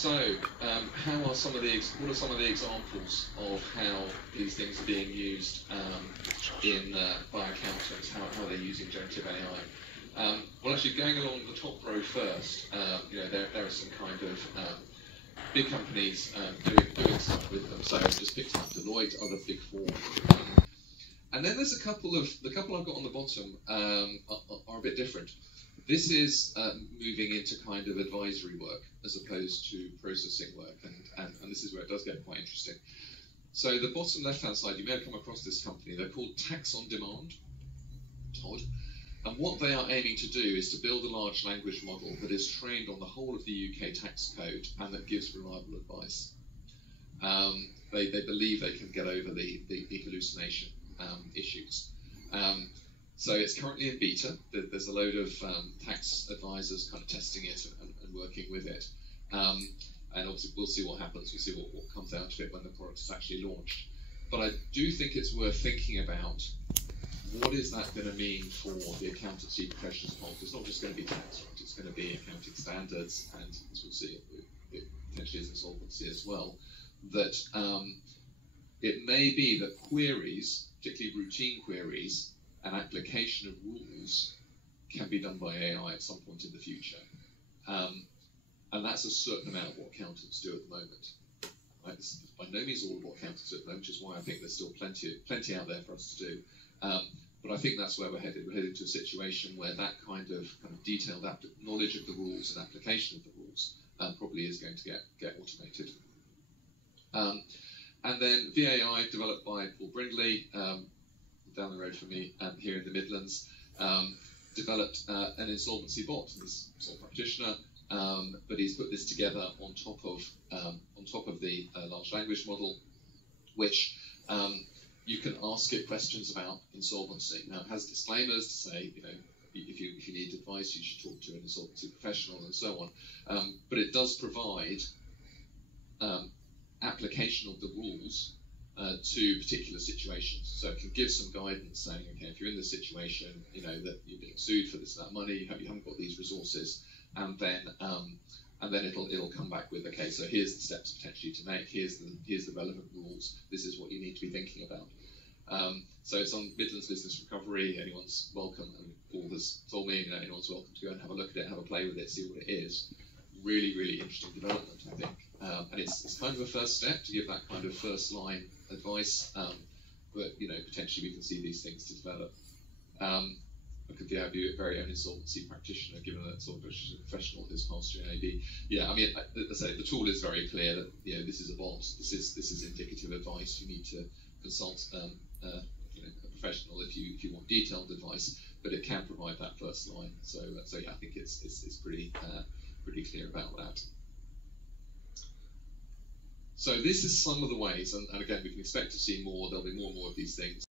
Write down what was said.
So, what are some of the examples of how these things are being used by accountants? How are they using generative AI? Well, actually, going along the top row first, there are some kind of big companies doing stuff with them. So I've just picked up Deloitte, other Big Four. And then there's the couple I've got on the bottom are a bit different. This is moving into kind of advisory work as opposed to processing work, and this is where it does get quite interesting. So the bottom left-hand side, you may have come across this company. They're called Tax on Demand, Todd. And what they are aiming to do is to build a large language model that is trained on the whole of the UK tax code and that gives reliable advice. They believe they can get over the hallucination issues. So it's currently in beta. There's a load of tax advisors kind of testing it and working with it. And obviously we'll see what happens. We'll see what comes out of it when the product is actually launched. But I do think it's worth thinking about what is that going to mean for the accountancy profession as a whole. It's not just going to be tax, right? It's going to be accounting standards, and as we'll see, it potentially is insolvency as well. That it may be that queries, particularly routine queries, and application of rules can be done by AI at some point in the future. And that's a certain amount of what accountants do at the moment. Right? This is by no means all of what accountants do at the moment, which is why I think there's still plenty out there for us to do. But I think that's where we're headed. We're headed to a situation where that kind of detailed knowledge of the rules and application of the rules probably is going to get automated. And then VAI, developed by Paul Brindley, down the road from me here in the Midlands, developed an insolvency bot. He's a sole practitioner, but he's put this together on top of the large language model, which you can ask it questions about insolvency. Now, it has disclaimers to say, if you need advice, you should talk to an insolvency professional and so on. But it does provide application of the rules to particular situations. So it can give some guidance saying, okay, if you're in this situation, that you're being sued for this amount of money, you haven't got these resources, and then it'll come back with, okay, so here's the steps potentially to make, here's the relevant rules, this is what you need to be thinking about. So it's on Midlands Business Recovery. Anyone's welcome, and Paul has told me, anyone's welcome to go and have a look at it, have a play with it, see what it is. Really, really interesting development, I think. And it's kind of a first step to give that kind of first line advice, but potentially we can see these things to develop. I could be a very own insolvency practitioner, given that sort of a professional who's passed through an AB. Yeah, I mean, I say the tool is very clear that this is a bot. This is indicative advice. You need to consult a professional if you want detailed advice, but it can provide that first line. So yeah, I think it's pretty clear about that. So this is some of the ways, and again, we can expect to see more. There'll be more and more of these things.